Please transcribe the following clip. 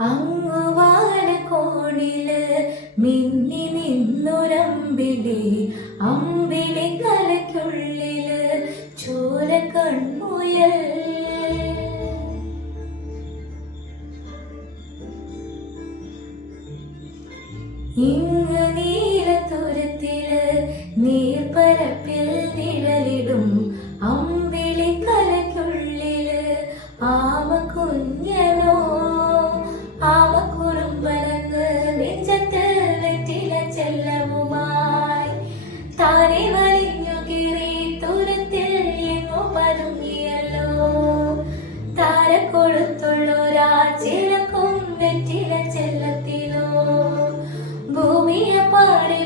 അങ്ങുവാന കോണില് മിന്നി നിന്നൊരമ്പിളി അമ്പിളി കലയ്ക്കുള്ളില് ചോര കൺമുയൽ ഇങ്ങ് നീലത്തുരത്തില് നീർപ്പരപ്പിൽ നിഴലിടും അമ്പിളി കലയ്ക്കുള്ളില് ആമ കുഞ്ഞനോ ആമ കുറുമ്പനന്ന് നെഞ്ചത്ത് വെറ്റില ചെല്ലവുമായി താനെ വലിഞ്ഞു കീറി തുരത്തിൽ എങ്ങോ പതുങ്ങിയല്ലോ താരക്കൊടുത്തുള്ളൊരാ ചിലക്കും വെറ്റില ചെല്ലത്തിലോ ഭൂമിയെ പാടി